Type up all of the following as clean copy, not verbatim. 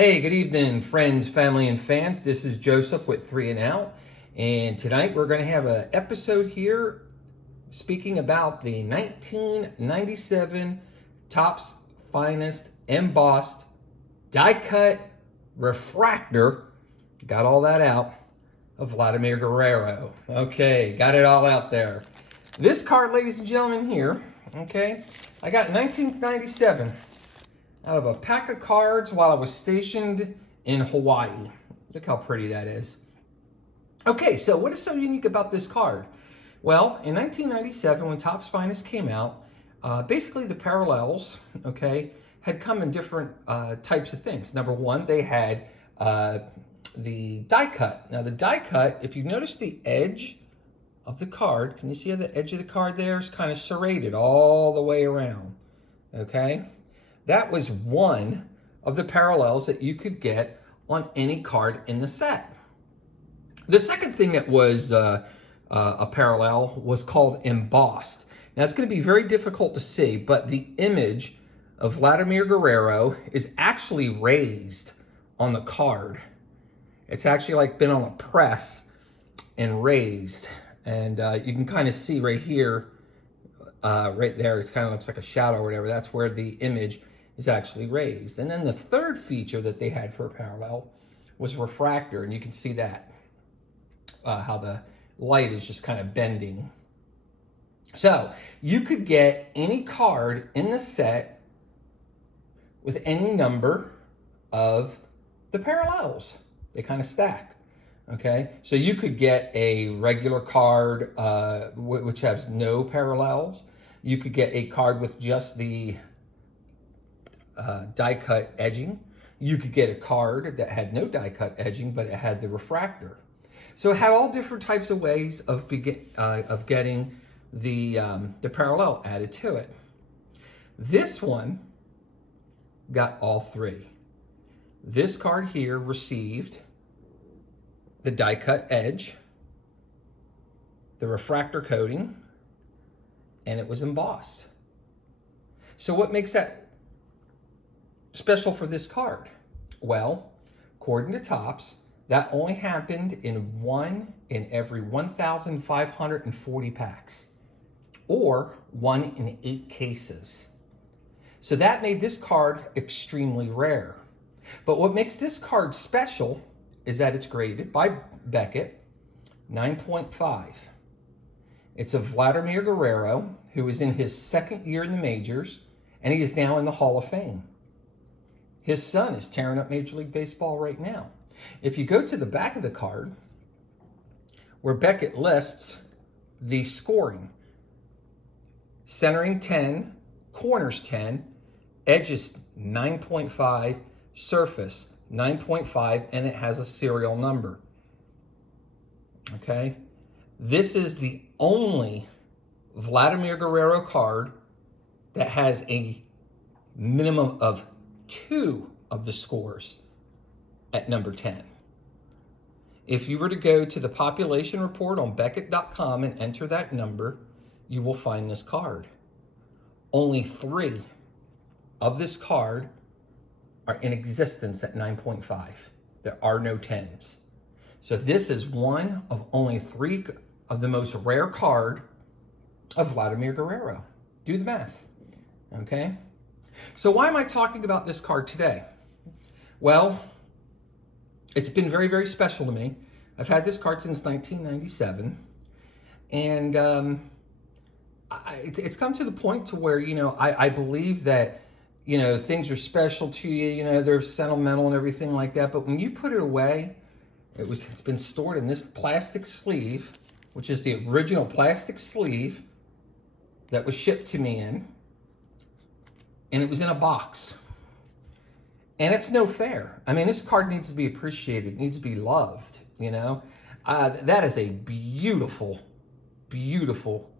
Hey, good evening, friends, family, and fans. This is Joseph with 3 and Out. And tonight we're going to have an episode here speaking about the 1997 Topps Finest Embossed Die-Cut Refractor. Got all that out of Vladimir Guerrero. Okay, got it all out there. This card, ladies and gentlemen, here, okay, I got 1997 out of a pack of cards while I was stationed in Hawaii. Look how pretty that is. Okay, so what is so unique about this card? Well, in 1997, when Topps Finest came out, basically the parallels, okay, had come in different types of things. Number one, they had the die cut. Now the die cut, if you notice the edge of the card, can you see how the edge of the card there is kind of serrated all the way around, okay? That was one of the parallels that you could get on any card in the set. The second thing that was a parallel was called embossed. Now it's going to be very difficult to see, but the image of Vladimir Guerrero is actually raised on the card. It's actually like been on a press and raised. And you can kind of see right here, right there, it kind of looks like a shadow or whatever. That's where the image is actually raised. And then the third feature that they had for a parallel was refractor. And you can see that, how the light is just kind of bending. So you could get any card in the set with any number of the parallels. They kind of stack. Okay, so you could get a regular card which has no parallels. You could get a card with just the die-cut edging. You could get a card that had no die-cut edging, but it had the refractor. So it had all different types of ways of getting the parallel added to it. This one got all three. This card here received the die-cut edge, the refractor coating, and it was embossed. So what makes that special for this card? Well, according to Topps, that only happened in 1 in every 1,540 packs, or 1 in 8 cases. So that made this card extremely rare. But what makes this card special is that it's graded by Beckett 9.5. It's of Vladimir Guerrero, who is in his second year in the majors, and he is now in the Hall of Fame. His son is tearing up Major League Baseball right now. If you go to the back of the card, where Beckett lists the scoring, centering 10, corners 10, edges 9.5, surface 9.5, and it has a serial number. Okay? This is the only Vladimir Guerrero card that has a minimum of 2 of the scores at number 10. If you were to go to the population report on Beckett.com and enter that number, you will find this card. Only 3 of this card are in existence at 9.5. There are no 10s. So this is one of only 3 of the most rare card of Vladimir Guerrero. Do the math, okay? So why am I talking about this card today? Well, it's been very, very special to me. I've had this card since 1997, and it's come to the point to where, you know, I believe that, you know, things are special to you, you know, they're sentimental and everything like that, but when you put it away, it's been stored in this plastic sleeve, which is the original plastic sleeve that was shipped to me in, and it was in a box. And it's no fair. I mean, this card needs to be appreciated, needs to be loved, you know. That is a beautiful, beautiful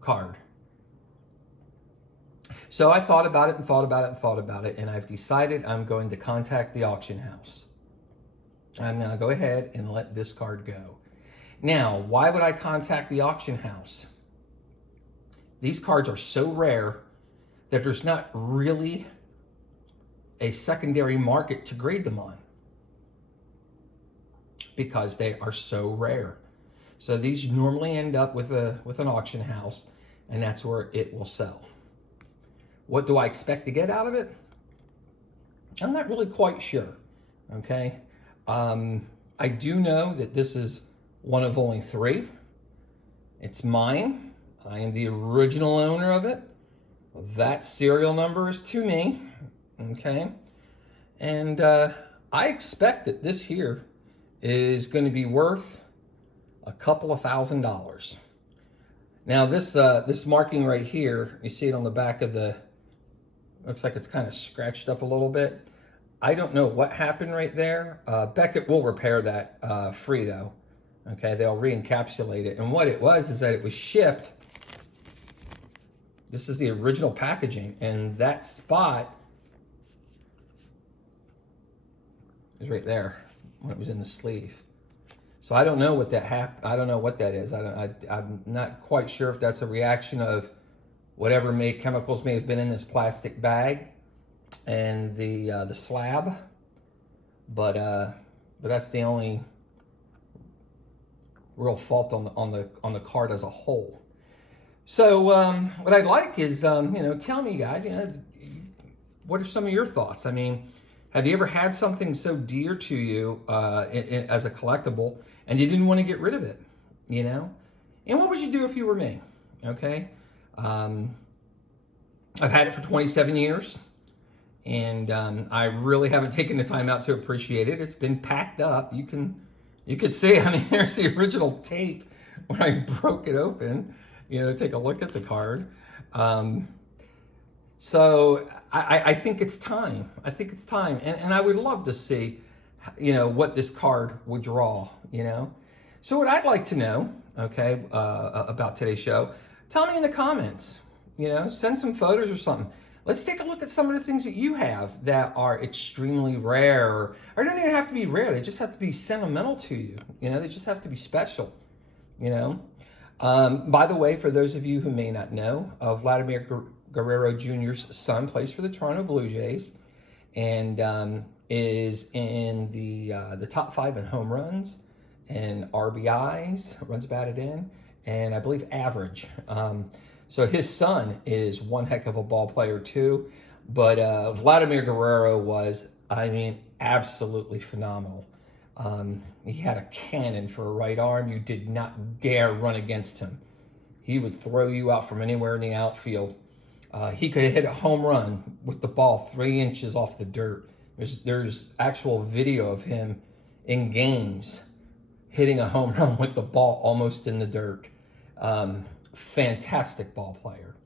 card. So I thought about it and thought about it and thought about it, and I've decided I'm going to contact the auction house. I'm going to go ahead and let this card go. Now, why would I contact the auction house? These cards are so rare that there's not really a secondary market to grade them on because they are so rare. So these normally end up with an auction house, and that's where it will sell. What do I expect to get out of it? I'm not really quite sure, okay? I do know that this is one of only 3. It's mine. I am the original owner of it. That serial number is to me, okay? And I expect that this here is going to be worth a couple of $1,000s. Now this marking right here, you see it on the back of the, looks like it's kind of scratched up a little bit. I don't know what happened right there. Beckett will repair that free though. Okay, they'll re-encapsulate it. And what it was is that it was shipped. This is the original packaging, and that spot is right there when it was in the sleeve. So I don't know what that I don't know what that is. I'm not quite sure if that's a reaction of whatever chemicals may have been in this plastic bag and the slab, but that's the only real fault on the card as a whole. So what I'd like is tell me, guys, what are some of your thoughts? I mean, have you ever had something so dear to you as a collectible and you didn't want to get rid of it? And what would you do if you were me? Okay, I've had it for 27 years. And I really haven't taken the time out to appreciate it. It's been packed up. You could see, I mean, there's the original tape when I broke it open, take a look at the card. So I think it's time. I think it's time. And I would love to see, what this card would draw, So what I'd like to know, okay, about today's show, tell me in the comments, send some photos or something. Let's take a look at some of the things that you have that are extremely rare, or don't even have to be rare. They just have to be sentimental to you. They just have to be special. By the way, for those of you who may not know, Vladimir Guerrero Jr.'s son plays for the Toronto Blue Jays, and is in the top 5 in home runs and RBIs, runs batted in, and I believe average. So his son is one heck of a ball player too, but Vladimir Guerrero was, absolutely phenomenal. He had a cannon for a right arm. You did not dare run against him. He would throw you out from anywhere in the outfield. He could have hit a home run with the ball 3 inches off the dirt. There's actual video of him in games hitting a home run with the ball almost in the dirt. Fantastic ball player.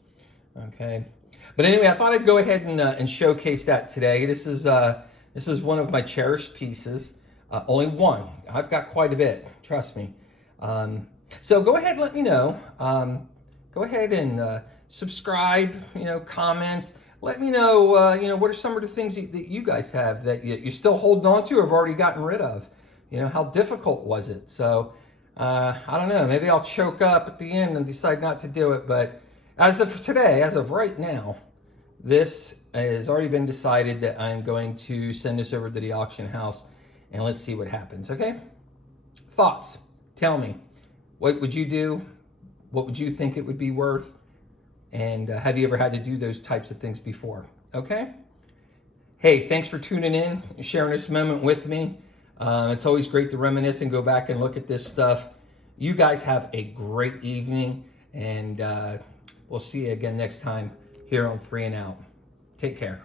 Okay, but anyway, I thought I'd go ahead and showcase that today. This is one of my cherished pieces. Only one. I've got quite a bit. Trust me. So go ahead, let me know. Go ahead and subscribe. Comments. Let me know. What are some of the things that you guys have that you're still holding on to or have already gotten rid of? How difficult was it? So. I don't know, maybe I'll choke up at the end and decide not to do it, but as of today, as of right now, this has already been decided that I'm going to send this over to the auction house, and let's see what happens, okay? Thoughts? Tell me. What would you do? What would you think it would be worth? And have you ever had to do those types of things before, okay? Hey, thanks for tuning in and sharing this moment with me. It's always great to reminisce and go back and look at this stuff. You guys have a great evening, and we'll see you again next time here on 3 and Out. Take care.